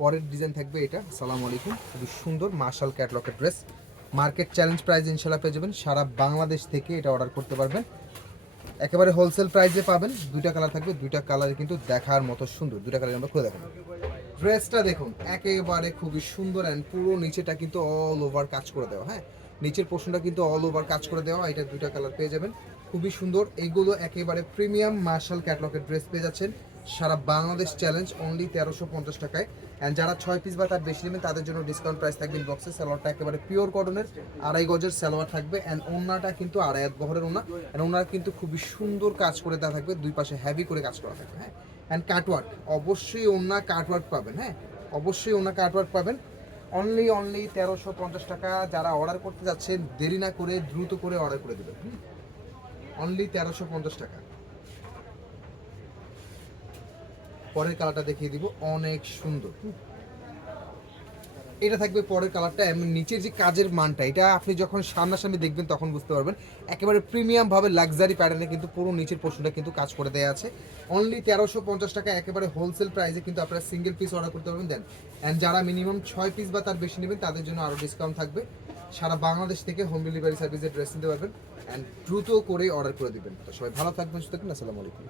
পরের ডিজাইন থাকবে এটা। আসসালামু আলাইকুম, খুবই সুন্দর মার্শাল ক্যাটলগের ড্রেস। মার্কেট চ্যালেঞ্জ প্রাইস ইনশাল্লাহ পেয়ে যাবেন, সারা বাংলাদেশ থেকে এটা অর্ডার করতে পারবেন, একেবারে হোলসেল প্রাইসে পাবেন। দুইটা কালার থাকবে, দুইটা কালারে কিন্তু দেখার মতো সুন্দর, দুইটা কালার আমরা খুলে দেখাবো। ড্রেসটা দেখুন একেবারে খুবই সুন্দর অ্যান্ড পুরো নিচেটা কিন্তু অল ওভার কাজ করে দেওয়া। হ্যাঁ, নিচের পোর্শনটা কিন্তু অল ওভার কাজ করে দেওয়া। এটা দুইটা কালার পেয়ে যাবেন, খুবই সুন্দর। এইগুলো একেবারে প্রিমিয়াম মার্শাল ক্যাটলগের ড্রেস পেয়ে যাচ্ছেন, সারা বাংলাদেশ চ্যালেঞ্জ অনলি 1350 টাকায়। অ্যান্ড যারা 6 পিস বা তার বেশি নেবেন তাদের জন্য ডিসকাউন্ট প্রাইস থাকবে ইনবক্সে। সালোয়ারটা একেবারে পিওর কটনের 2.5 গজের সালোয়ার থাকবে অ্যান্ড ওড়নাটা কিন্তু 2.5 বহরের ওড়না। অ্যান্ড ওড়নার কিন্তু খুবই সুন্দর কাজ করে দেওয়া থাকবে, দুই পাশে হেভি করে কাজ করা থাকবে। হ্যাঁ, অ্যান্ড কাটওয়ার্ক, অবশ্যই ওড়না কাটওয়ার্ক পাবেন। হ্যাঁ, অবশ্যই ওড়না কাটওয়ার্ক পাবেন। অনলি 1350 টাকা। যারা অর্ডার করতে যাচ্ছেন দেরি না করে দ্রুত করে অর্ডার করে দেবেন। অনলি 1350 টাকা। পরের কালারটা দেখিয়ে দিব, অনেক সুন্দর। এটা থাকবে পরের কালারটা। এমন নিচের যে কাজের মানটা, এটা আপনি যখন সামনাসামনি দেখবেন তখন বুঝতে পারবেন। একেবারে প্রিমিয়াম ভাবে লাক্সারি প্যাটার্নে কিন্তু পুরো নিচের পোর্শনটা কিন্তু কাজ করে দেওয়া আছে। অনলি 1350 টাকা, একেবারে হোলসেল প্রাইসে কিন্তু আপনারা সিঙ্গেল পিস অর্ডার করতে পারবেন দেন। অ্যান্ড যারা মিনিমাম 6 পিস বা তার বেশি নেবেন তাদের জন্য আরও ডিসকাউন্ট থাকবে। সারা বাংলাদেশ থেকে হোম ডেলিভারি সার্ভিসে ড্রেস নিতে পারবেন অ্যান্ড দ্রুত করে অর্ডার করে দিবেন। তো সবাই ভালো থাকবেন, সুস্থ থাকবেন। আসসালামু আলাইকুম।